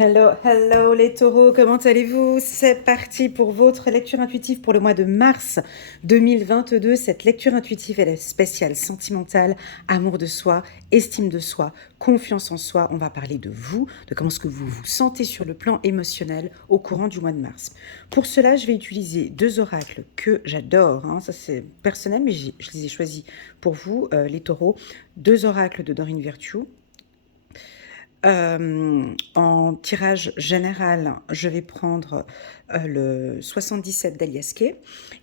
Hello, hello les taureaux, comment allez-vous? C'est parti pour votre lecture intuitive pour le mois de mars 2022. Cette lecture intuitive, elle est spéciale, sentimentale, amour de soi, estime de soi, confiance en soi. On va parler de vous, de comment est-ce que vous vous sentez sur le plan émotionnel au courant du mois de mars. Pour cela, je vais utiliser deux oracles que j'adore, hein. Ça c'est personnel, mais je les ai choisis pour vous, les taureaux. Deux oracles de Dorine Virtue. En tirage général, je vais prendre le 77 d'Aliasquet.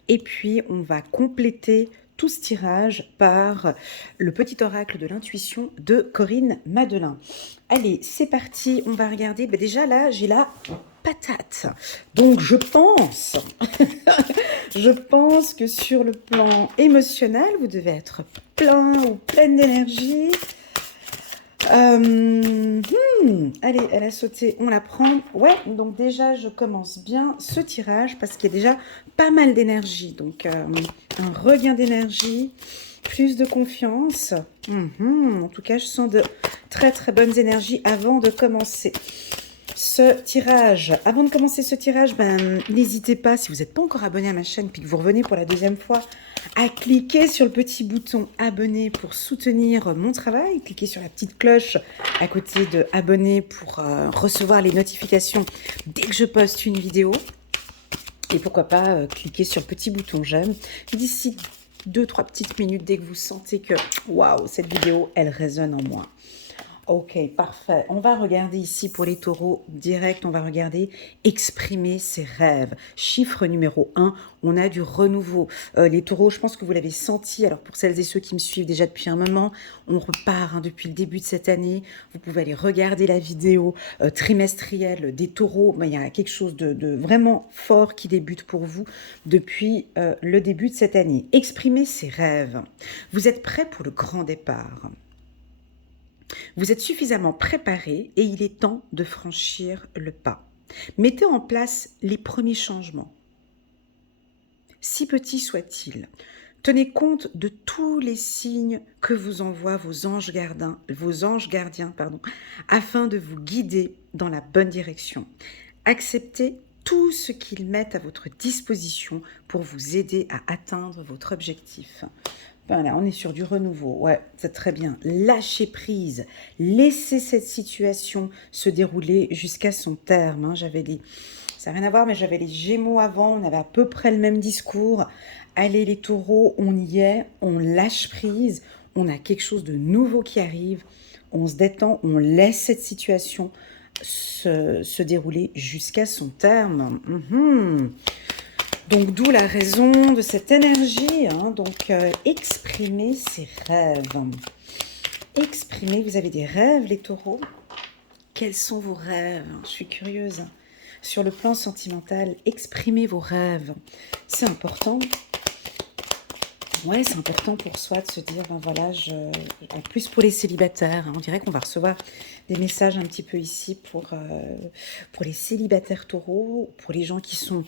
Et puis, on va compléter tout ce tirage par le petit oracle de l'intuition de Corinne Madelin. Allez, c'est parti, on va regarder. Ben déjà là, j'ai la patate. Donc, je pense que sur le plan émotionnel, vous devez être plein ou pleine d'énergie. Allez, elle a sauté, on la prend. Ouais, donc déjà, je commence bien ce tirage parce qu'il y a déjà pas mal d'énergie. Donc, un regain d'énergie, plus de confiance. En tout cas, je sens de très très bonnes énergies avant de commencer ce tirage. Avant de commencer ce tirage, n'hésitez pas, si vous n'êtes pas encore abonné à ma chaîne puis que vous revenez pour la deuxième fois, à cliquer sur le petit bouton abonner pour soutenir mon travail. Cliquez sur la petite cloche à côté de abonner pour recevoir les notifications dès que je poste une vidéo. Et pourquoi pas cliquer sur le petit bouton j'aime. D'ici 2-3 petites minutes, dès que vous sentez que waouh, cette vidéo, elle résonne en moi. Ok, parfait. On va regarder ici pour les taureaux direct, on va regarder exprimer ses rêves. Chiffre numéro 1, on a du renouveau. Les taureaux, je pense que vous l'avez senti. Alors pour celles et ceux qui me suivent déjà depuis un moment, on repart depuis le début de cette année. Vous pouvez aller regarder la vidéo trimestrielle des taureaux. Mais il y a quelque chose de vraiment fort qui débute pour vous depuis le début de cette année. Exprimer ses rêves. Vous êtes prêts pour le grand départ. Vous êtes suffisamment préparé et il est temps de franchir le pas. Mettez en place les premiers changements, si petits soient-ils. Tenez compte de tous les signes que vous envoient vos anges gardiens, afin de vous guider dans la bonne direction. Acceptez tout ce qu'ils mettent à votre disposition pour vous aider à atteindre votre objectif. Voilà, on est sur du renouveau. Ouais, c'est très bien. Lâchez prise. Laissez cette situation se dérouler jusqu'à son terme. Ça n'a rien à voir, mais j'avais les Gémeaux avant. On avait à peu près le même discours. Allez, les taureaux, on y est. On lâche prise. On a quelque chose de nouveau qui arrive. On se détend. On laisse cette situation se dérouler jusqu'à son terme. Donc, d'où la raison de cette énergie. Donc, exprimez ses rêves. Exprimez, vous avez des rêves, les taureaux? Quels sont vos rêves? Je suis curieuse. Sur le plan sentimental, exprimez vos rêves. C'est important. Ouais, c'est important pour soi de se dire, voilà, en plus pour les célibataires, on dirait qu'on va recevoir des messages un petit peu ici pour les célibataires taureaux, pour les gens qui sont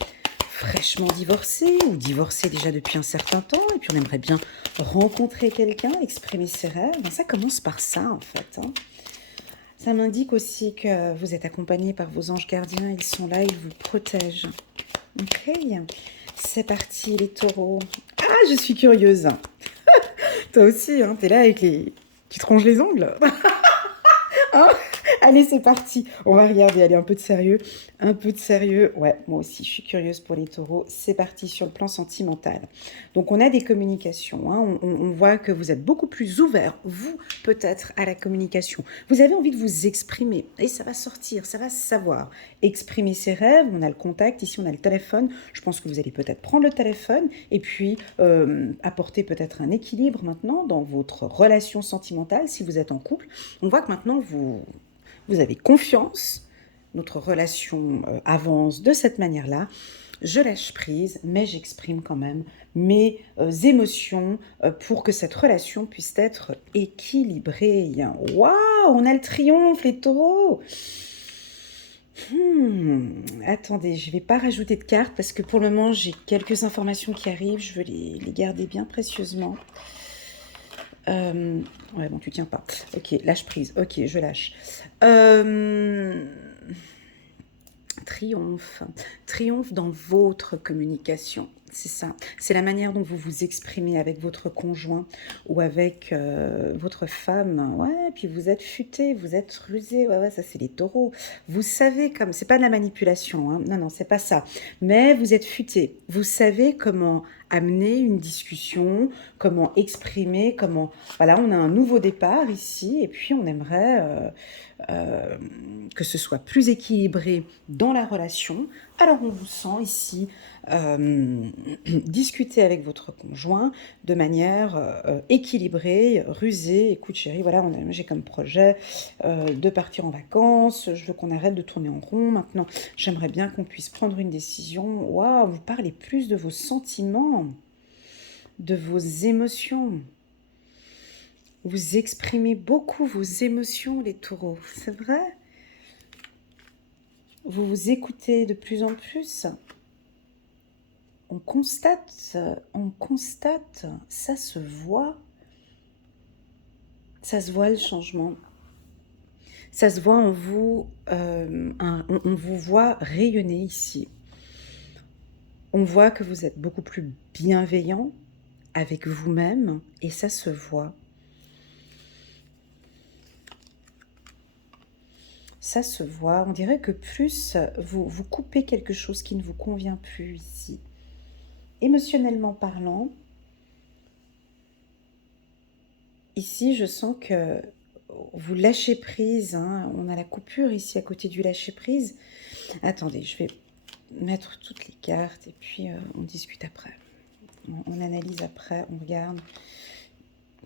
fraîchement divorcés ou divorcés déjà depuis un certain temps, et puis on aimerait bien rencontrer quelqu'un, exprimer ses rêves. Ça commence par ça, en fait. Ça m'indique aussi que vous êtes accompagné par vos anges gardiens, ils sont là, ils vous protègent. Ok, c'est parti les taureaux. Ah, je suis curieuse. Toi aussi, t'es là avec les... qui te rongent les ongles. Hein. Allez, c'est parti. On va regarder. Allez, un peu de sérieux. Un peu de sérieux. Ouais, moi aussi, je suis curieuse pour les taureaux. C'est parti sur le plan sentimental. Donc, on a des communications. On voit que vous êtes beaucoup plus ouvert, vous, peut-être, à la communication. Vous avez envie de vous exprimer. Et ça va sortir, ça va se savoir. Exprimer ses rêves. On a le contact. Ici, on a le téléphone. Je pense que vous allez peut-être prendre le téléphone et puis apporter peut-être un équilibre maintenant dans votre relation sentimentale si vous êtes en couple. On voit que maintenant, vous avez confiance, notre relation avance de cette manière-là. Je lâche prise, mais j'exprime quand même mes émotions pour que cette relation puisse être équilibrée. Waouh, on a le triomphe, les taureaux. Attendez, je ne vais pas rajouter de cartes parce que pour le moment, j'ai quelques informations qui arrivent. Je veux les garder bien précieusement. Ouais, bon, tu tiens pas. Ok, lâche prise. Ok, je lâche. triomphe. Triomphe dans votre communication. C'est ça. C'est la manière dont vous vous exprimez avec votre conjoint ou avec votre femme. Ouais, puis vous êtes futé, vous êtes rusé. Ouais, ouais, ça c'est les taureaux. Vous savez comme... C'est pas de la manipulation, hein. Non, non, c'est pas ça. Mais vous êtes futé. Vous savez comment amener une discussion, comment exprimer, comment... Voilà, on a un nouveau départ ici et puis on aimerait que ce soit plus équilibré dans la relation. Alors on vous sent ici discuter avec votre conjoint de manière équilibrée, rusée. Écoute chérie, voilà, j'ai comme projet de partir en vacances, je veux qu'on arrête de tourner en rond. Maintenant, j'aimerais bien qu'on puisse prendre une décision. Waouh, vous parlez plus de vos sentiments, de vos émotions. Vous exprimez beaucoup vos émotions, les taureaux, c'est vrai? Vous vous écoutez de plus en plus. On constate, ça se voit le changement. Ça se voit en vous, on vous voit rayonner ici. On voit que vous êtes beaucoup plus bienveillant avec vous-même et ça se voit. Ça se voit, on dirait que plus vous coupez quelque chose qui ne vous convient plus ici. Émotionnellement parlant, ici je sens que vous lâchez prise, hein. On a la coupure ici à côté du lâcher prise. Attendez, je vais mettre toutes les cartes et puis on discute après. On analyse après, on regarde.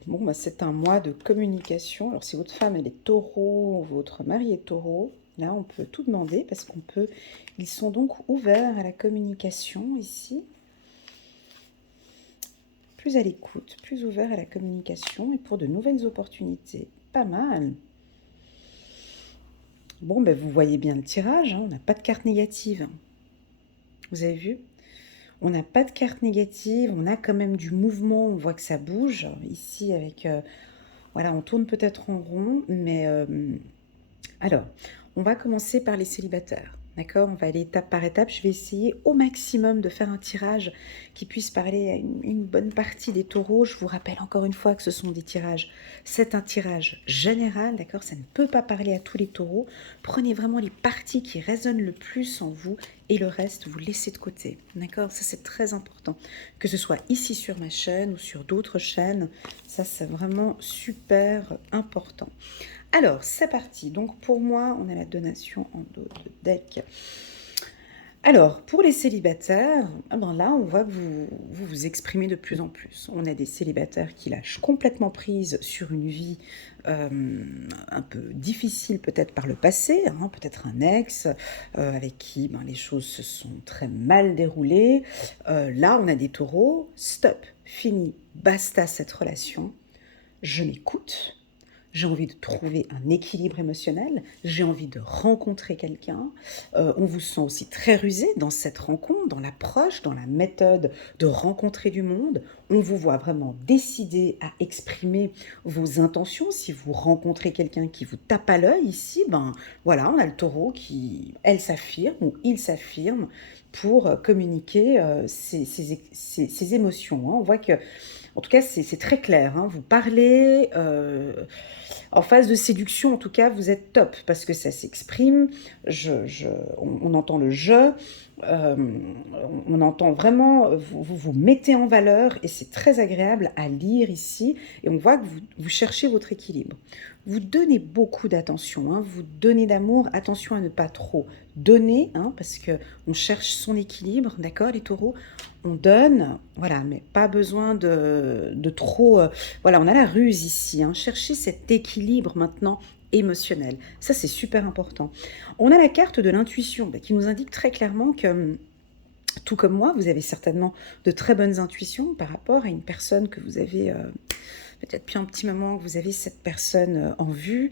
Bon, bah, c'est un mois de communication. Alors, si votre femme, elle est taureau, votre mari est taureau, là, on peut tout demander parce qu'on peut... Ils sont donc ouverts à la communication ici. Plus à l'écoute, plus ouverts à la communication et pour de nouvelles opportunités. Pas mal. Bon, ben, vous voyez bien le tirage, hein, on n'a pas de carte négative. Vous avez vu? On n'a pas de carte négative, on a quand même du mouvement, on voit que ça bouge. Ici, avec... voilà, on tourne peut-être en rond, mais... alors, on va commencer par les célibataires. D'accord? On va aller étape par étape. Je vais essayer au maximum de faire un tirage qui puisse parler à une bonne partie des taureaux. Je vous rappelle encore une fois que ce sont des tirages. C'est un tirage général, d'accord? Ça ne peut pas parler à tous les taureaux. Prenez vraiment les parties qui résonnent le plus en vous et le reste, vous laissez de côté. D'accord? Ça, c'est très important. Que ce soit ici sur ma chaîne ou sur d'autres chaînes, ça, c'est vraiment super important. Alors, c'est parti. Donc, pour moi, on a la donation en dos de deck. Alors, pour les célibataires, ah ben là, on voit que vous exprimez de plus en plus. On a des célibataires qui lâchent complètement prise sur une vie un peu difficile peut-être par le passé, hein, peut-être un ex avec qui ben, les choses se sont très mal déroulées. Là, on a des taureaux. Stop, fini, basta cette relation. Je m'écoute. J'ai envie de trouver un équilibre émotionnel, j'ai envie de rencontrer quelqu'un. On vous sent aussi très rusé dans cette rencontre, dans l'approche, dans la méthode de rencontrer du monde. On vous voit vraiment décidé à exprimer vos intentions. Si vous rencontrez quelqu'un qui vous tape à l'œil ici, ben voilà, on a le taureau qui, elle s'affirme ou il s'affirme pour communiquer ses émotions. Hein. On voit que en tout cas, c'est très clair. Hein. Vous parlez en phase de séduction, en tout cas, vous êtes top parce que ça s'exprime. On entend le je. euh, on entend vraiment, vous mettez en valeur et c'est très agréable à lire ici. Et on voit que vous cherchez votre équilibre. Vous donnez beaucoup d'attention, hein, vous donnez d'amour. Attention à ne pas trop donner, hein, parce qu'on cherche son équilibre, d'accord, les taureaux. On donne, voilà, mais pas besoin de trop... voilà, on a la ruse ici, hein, cherchez cet équilibre maintenant émotionnel. Ça, c'est super important. On a la carte de l'intuition qui nous indique très clairement que, tout comme moi, vous avez certainement de très bonnes intuitions par rapport à une personne que vous avez... peut-être depuis un petit moment que vous avez cette personne en vue,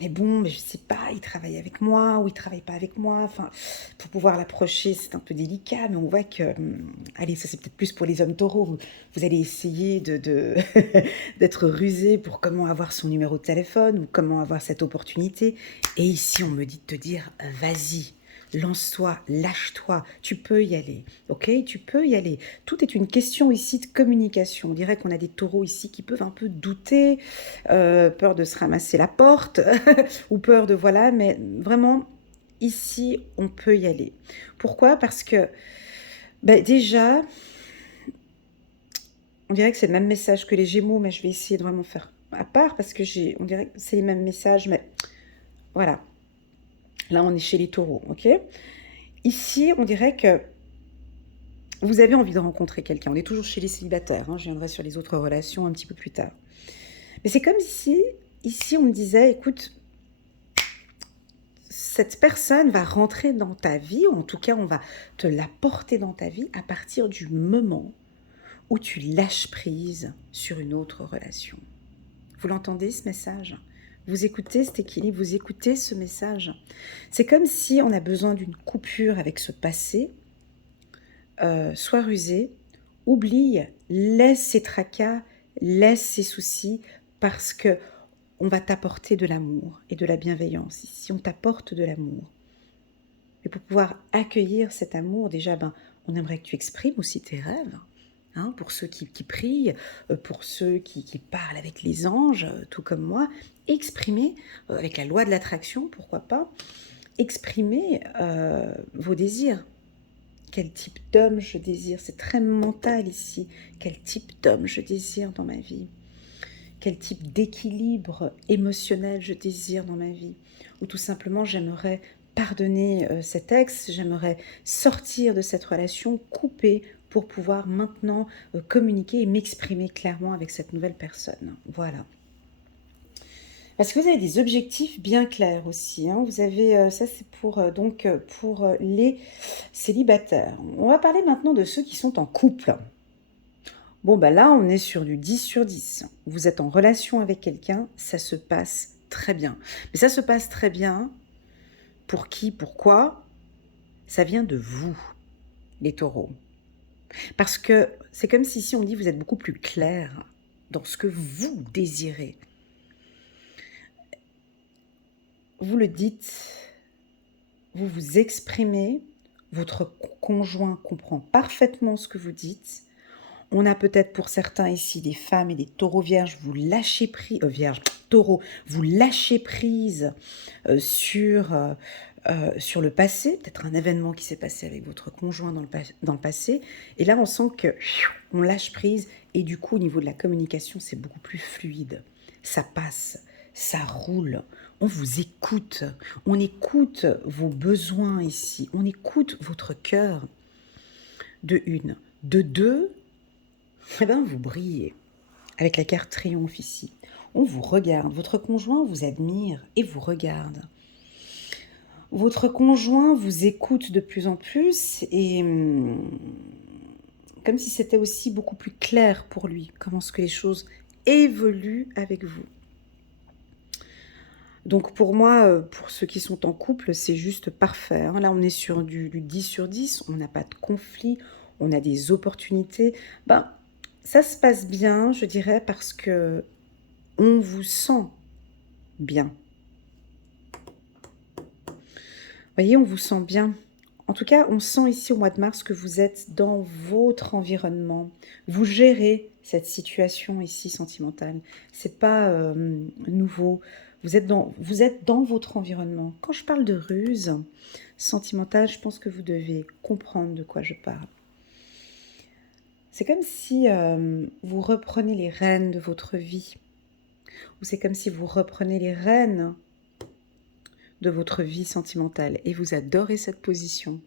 mais bon, mais je sais pas, il travaille avec moi ou il travaille pas avec moi, enfin, pour pouvoir l'approcher, c'est un peu délicat, mais on voit que, allez, ça c'est peut-être plus pour les hommes taureaux, vous allez essayer d'être rusé pour comment avoir son numéro de téléphone ou comment avoir cette opportunité, et ici on me dit de te dire, vas-y, lance-toi, lâche-toi, tu peux y aller, ok? Tu peux y aller. Tout est une question ici de communication. On dirait qu'on a des taureaux ici qui peuvent un peu douter, peur de se ramasser la porte, ou peur de voilà, mais vraiment, ici, on peut y aller. Pourquoi? Parce que, ben, déjà, on dirait que c'est le même message que les Gémeaux, mais je vais essayer de vraiment faire à part, parce que on dirait que c'est les mêmes messages, mais voilà. Là, on est chez les taureaux, ok? Ici, on dirait que vous avez envie de rencontrer quelqu'un. On est toujours chez les célibataires, hein, je viendrai sur les autres relations un petit peu plus tard. Mais c'est comme ici, on me disait, écoute, cette personne va rentrer dans ta vie, ou en tout cas, on va te la porter dans ta vie à partir du moment où tu lâches prise sur une autre relation. Vous l'entendez, ce message? Vous écoutez cet équilibre, vous écoutez ce message. C'est comme si on a besoin d'une coupure avec ce passé. Sois rusé, oublie, laisse ses tracas, laisse ses soucis, parce que on va t'apporter de l'amour et de la bienveillance. Ici, on t'apporte de l'amour. Et pour pouvoir accueillir cet amour, déjà, on aimerait que tu exprimes aussi tes rêves. Hein, pour ceux qui prient, pour ceux qui parlent avec les anges, tout comme moi, exprimer, avec la loi de l'attraction, pourquoi pas, exprimer vos désirs. Quel type d'homme je désire? C'est très mental ici. Quel type d'homme je désire dans ma vie? Quel type d'équilibre émotionnel je désire dans ma vie? Ou tout simplement, j'aimerais pardonner cet ex, j'aimerais sortir de cette relation, couper pour pouvoir maintenant communiquer et m'exprimer clairement avec cette nouvelle personne. Voilà. Parce que vous avez des objectifs bien clairs aussi. Hein. Vous avez, ça c'est pour les célibataires. On va parler maintenant de ceux qui sont en couple. Bon, là, on est sur du 10 sur 10. Vous êtes en relation avec quelqu'un, ça se passe très bien. Mais ça se passe très bien. Pour qui? Pourquoi? Ça vient de vous, les taureaux. Parce que c'est comme si ici on dit vous êtes beaucoup plus clair dans ce que vous désirez. Vous le dites, vous vous exprimez, votre conjoint comprend parfaitement ce que vous dites. On a peut-être pour certains ici des femmes et des taureaux vierges, vous lâchez prise, taureau, vous lâchez prise sur le passé, peut-être un événement qui s'est passé avec votre conjoint dans le passé. Et là, on sent que on lâche prise et du coup, au niveau de la communication, c'est beaucoup plus fluide. Ça passe, ça roule. On vous écoute. On écoute vos besoins ici. On écoute votre cœur. De une. De deux, vous brillez avec la carte triomphe ici. On vous regarde. Votre conjoint vous admire et vous regarde. Votre conjoint vous écoute de plus en plus et comme si c'était aussi beaucoup plus clair pour lui, comment est-ce que les choses évoluent avec vous. Donc pour moi, pour ceux qui sont en couple, c'est juste parfait. Hein. Là, on est sur du 10 sur 10, on n'a pas de conflit, on a des opportunités. Ça se passe bien, je dirais, parce que on vous sent bien. Voyez, on vous sent bien. En tout cas, on sent ici au mois de mars que vous êtes dans votre environnement. Vous gérez cette situation ici sentimentale. C'est pas nouveau. Vous êtes dans votre environnement. Quand je parle de ruse sentimentale, je pense que vous devez comprendre de quoi je parle. C'est comme si vous reprenez les rênes de votre vie. Ou c'est comme si vous reprenez les rênes de votre vie sentimentale et vous adorez cette position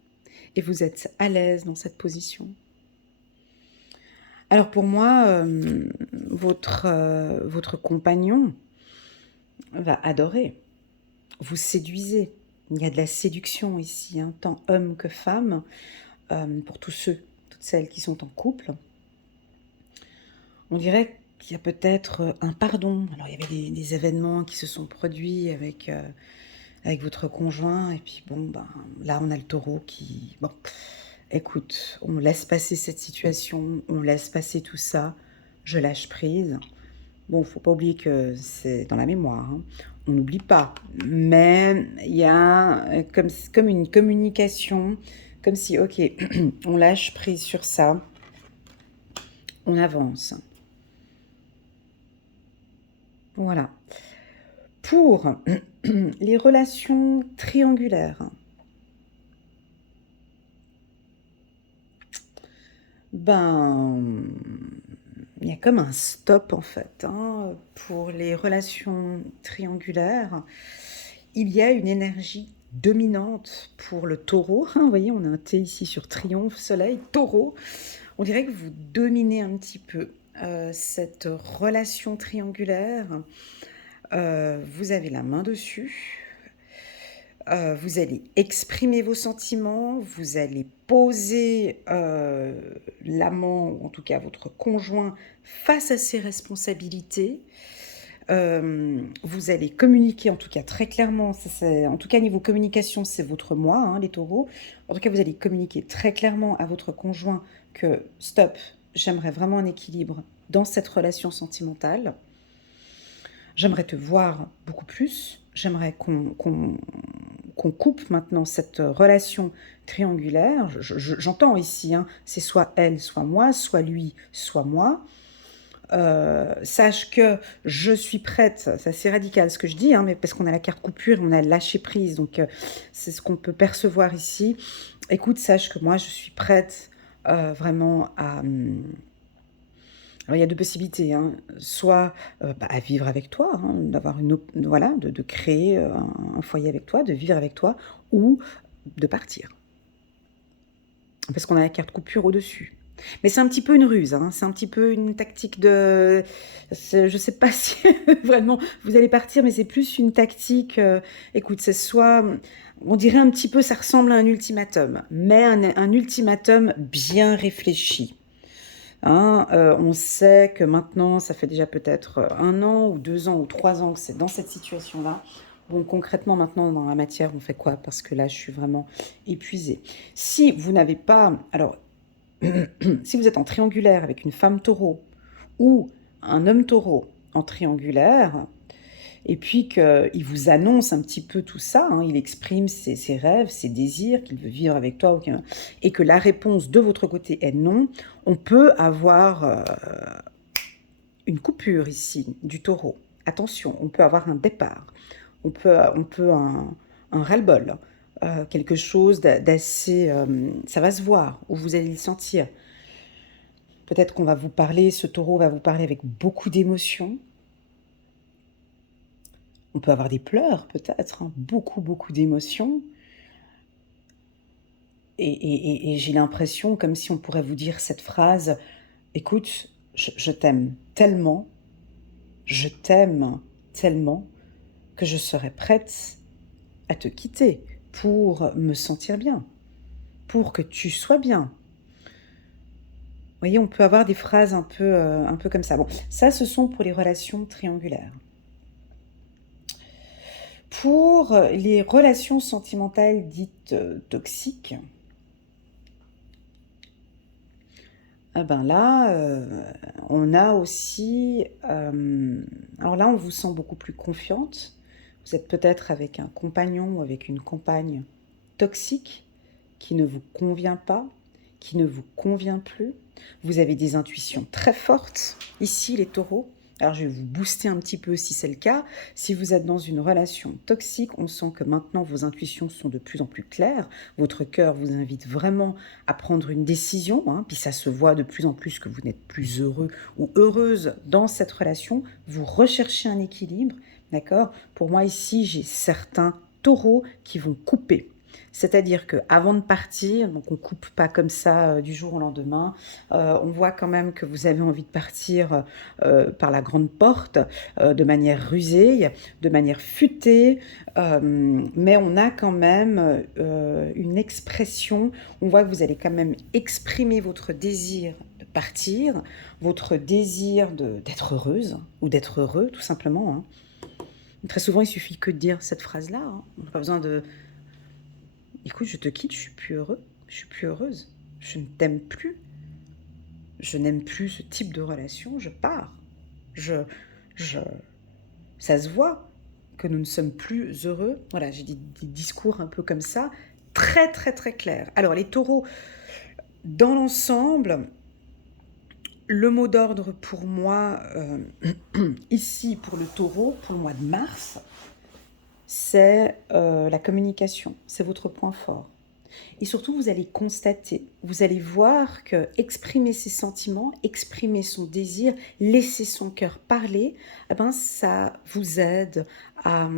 et vous êtes à l'aise dans cette position. Alors pour moi, votre compagnon va adorer. Vous séduisez. Il y a de la séduction ici, hein, tant homme que femme, pour tous ceux, toutes celles qui sont en couple. On dirait qu'il y a peut-être un pardon. Alors il y avait des événements qui se sont produits avec votre conjoint. Et puis là on a le taureau qui... écoute, on laisse passer cette situation, on laisse passer tout ça, je lâche prise. Bon, faut pas oublier que c'est dans la mémoire. Hein. on n'oublie pas, mais il y a comme une communication, comme si, ok, on lâche prise sur ça, on avance. Voilà. Pour les relations triangulaires, ben, il y a comme un stop en fait, hein. Pour les relations triangulaires, il y a une énergie dominante pour le taureau, hein. Vous voyez, on a un T ici sur triomphe, soleil, taureau. On dirait que vous dominez un petit peu cette relation triangulaire. Vous avez la main dessus. Vous allez exprimer vos sentiments, vous allez poser l'amant, ou en tout cas votre conjoint, face à ses responsabilités. Vous allez communiquer, en tout cas très clairement, en tout cas niveau communication, c'est votre moi, hein, les taureaux. En tout cas, vous allez communiquer très clairement à votre conjoint que stop, j'aimerais vraiment un équilibre dans cette relation sentimentale. J'aimerais te voir beaucoup plus. J'aimerais qu'on coupe maintenant cette relation triangulaire. J'entends ici, hein, c'est soit elle, soit moi, soit lui, soit moi. Sache que je suis prête, c'est assez radical ce que je dis, hein, mais parce qu'on a la carte coupure, on a lâché prise, donc c'est ce qu'on peut percevoir ici. Écoute, sache que moi je suis prête vraiment à... alors, il y a deux possibilités, hein. Soit à vivre avec toi, hein, d'avoir voilà, de créer un foyer avec toi, de vivre avec toi, ou de partir. Parce qu'on a la carte coupure au-dessus. Mais c'est un petit peu une ruse, hein. C'est un petit peu une tactique de... Je ne sais pas si vraiment vous allez partir, mais c'est plus une tactique... écoute, c'est soit... On dirait un petit peu, ça ressemble à un ultimatum, mais un ultimatum bien réfléchi. Hein, on sait que maintenant, ça fait déjà peut-être 1 an ou 2 ans ou 3 ans que c'est dans cette situation-là. Bon, concrètement, maintenant, dans la matière, on fait quoi? Parce que là, je suis vraiment épuisée. Si vous n'avez pas... Alors, si vous êtes en triangulaire avec une femme taureau ou un homme taureau en triangulaire, et puis qu'il vous annonce un petit peu tout ça, hein, il exprime ses rêves, ses désirs, qu'il veut vivre avec toi, et que la réponse de votre côté est non, on peut avoir une coupure ici du taureau. Attention, on peut avoir un départ, on peut un ras-le-bol, quelque chose d'assez... ça va se voir, ou vous allez le sentir. Peut-être qu'on va vous parler, ce taureau va vous parler avec beaucoup d'émotions. On peut avoir des pleurs, peut-être, hein, beaucoup, beaucoup d'émotions. Et j'ai l'impression, comme si on pourrait vous dire cette phrase, écoute, je t'aime tellement, je t'aime tellement que je serais prête à te quitter pour me sentir bien, pour que tu sois bien. Vous voyez, on peut avoir des phrases un peu comme ça. Bon, ça, ce sont pour les relations triangulaires. Pour les relations sentimentales dites toxiques, ah ben là, on a aussi... alors là, on vous sent beaucoup plus confiante. Vous êtes peut-être avec un compagnon ou avec une compagne toxique qui ne vous convient pas, qui ne vous convient plus. Vous avez des intuitions très fortes. Ici, les taureaux. Alors, je vais vous booster un petit peu si c'est le cas. Si vous êtes dans une relation toxique, on sent que maintenant vos intuitions sont de plus en plus claires. Votre cœur vous invite vraiment à prendre une décision. Hein, puis ça se voit de plus en plus que vous n'êtes plus heureux ou heureuse dans cette relation. Vous recherchez un équilibre. D'accord? Pour moi, ici, j'ai certains taureaux qui vont couper. C'est-à-dire qu'avant de partir, donc on ne coupe pas comme ça du jour au lendemain, on voit quand même que vous avez envie de partir par la grande porte, de manière rusée, de manière futée, mais on a quand même une expression, on voit que vous allez quand même exprimer votre désir de partir, votre désir d'être heureuse, ou d'être heureux tout simplement. Hein. Très souvent, il suffit que de dire cette phrase-là, hein. On n'a pas besoin de... Écoute, je te quitte, je suis plus heureux, je suis plus heureuse, je ne t'aime plus, je n'aime plus ce type de relation, je pars. Je, ça se voit. que nous ne sommes plus heureux. Voilà, j'ai dit des discours un peu comme ça, très très très clairs. Alors les taureaux, dans l'ensemble, le mot d'ordre pour moi, ici pour le taureau, pour le mois de mars, c'est la communication, c'est votre point fort. Et surtout, vous allez constater, vous allez voir que exprimer ses sentiments, exprimer son désir, laisser son cœur parler, eh ben, ça vous aide à,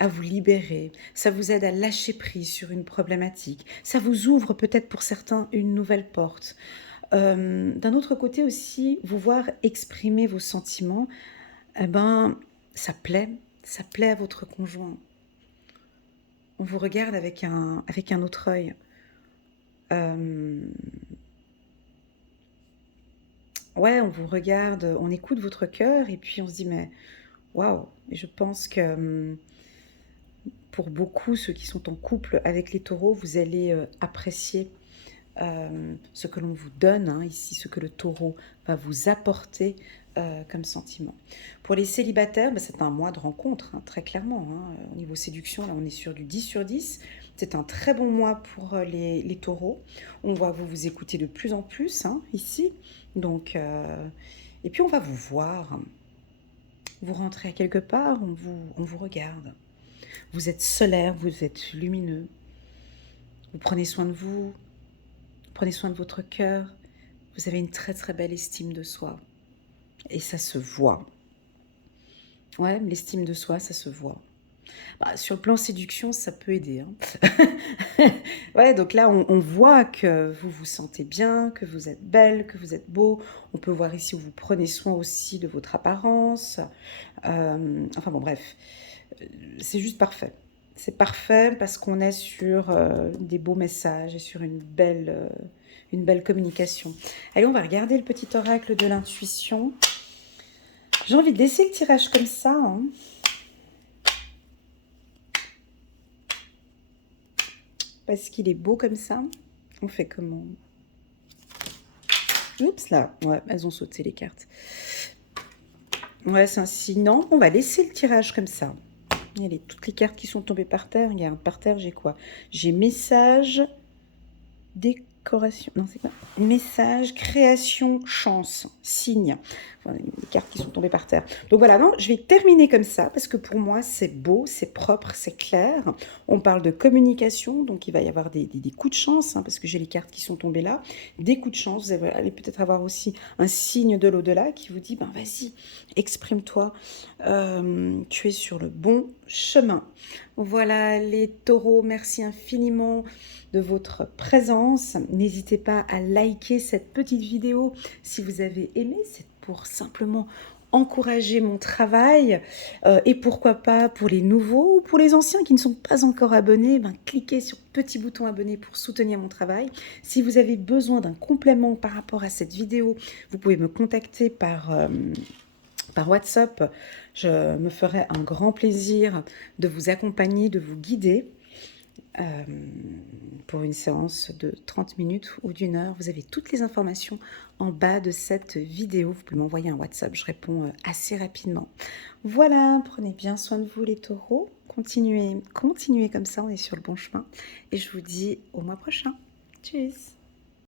à vous libérer, ça vous aide à lâcher prise sur une problématique, ça vous ouvre peut-être pour certains une nouvelle porte. D'un autre côté aussi, vous voir exprimer vos sentiments, eh ben, ça plaît à votre conjoint. On vous regarde avec un autre œil. Ouais, on vous regarde, on écoute votre cœur et puis on se dit, mais waouh, je pense que pour beaucoup, ceux qui sont en couple avec les taureaux, vous allez apprécier ce que l'on vous donne, hein, ici, ce que le taureau va vous apporter comme sentiment. Pour les célibataires, bah, c'est un mois de rencontre, hein, très clairement. Hein. Au niveau séduction, là, on est sur du 10 sur 10. C'est un très bon mois pour les taureaux. On va vous écouter de plus en plus, hein, ici. Donc, et puis, on va vous voir. Vous rentrez à quelque part, on vous regarde. Vous êtes solaire, vous êtes lumineux. Vous prenez soin de vous, prenez soin de votre cœur. Vous avez une très très belle estime de soi. Et ça se voit. Ouais, l'estime de soi, ça se voit. Bah, sur le plan séduction, ça peut aider. Hein. Ouais, donc là, on voit que vous vous sentez bien, que vous êtes belle, que vous êtes beau. On peut voir ici où vous prenez soin aussi de votre apparence. Enfin bon, bref, c'est juste parfait. C'est parfait parce qu'on est sur des beaux messages et sur une belle communication. Allez, on va regarder le petit oracle de l'intuition. J'ai envie de laisser le tirage comme ça. Hein. Parce qu'il est beau comme ça. On fait comment? Oups là, ouais, elles ont sauté les cartes. Ouais, c'est un signe. Non, on va laisser le tirage comme ça. Il y a toutes les cartes qui sont tombées par terre. Regarde, par terre, j'ai quoi? J'ai message, décoration. Non, c'est quoi? Message, création, chance, signe. Enfin, les cartes qui sont tombées par terre. Donc voilà, non, je vais terminer comme ça parce que pour moi, c'est beau, c'est propre, c'est clair. On parle de communication, donc il va y avoir des coups de chance, hein, parce que j'ai les cartes qui sont tombées là. Des coups de chance. Vous allez peut-être avoir aussi un signe de l'au-delà qui vous dit, ben vas-y, exprime-toi. Tu es sur le bon chemin. Voilà les taureaux, merci infiniment de votre présence. N'hésitez pas à liker cette petite vidéo si vous avez aimé. C'est pour simplement encourager mon travail et pourquoi pas pour les nouveaux ou pour les anciens qui ne sont pas encore abonnés, ben, cliquez sur le petit bouton abonné pour soutenir mon travail. Si vous avez besoin d'un complément par rapport à cette vidéo, vous pouvez me contacter par WhatsApp. Je me ferai un grand plaisir de vous accompagner, de vous guider pour une séance de 30 minutes ou d'une heure. Vous avez toutes les informations en bas de cette vidéo. Vous pouvez m'envoyer un WhatsApp, je réponds assez rapidement. Voilà, prenez bien soin de vous les taureaux. Continuez comme ça, on est sur le bon chemin. Et je vous dis au mois prochain. Tchuss!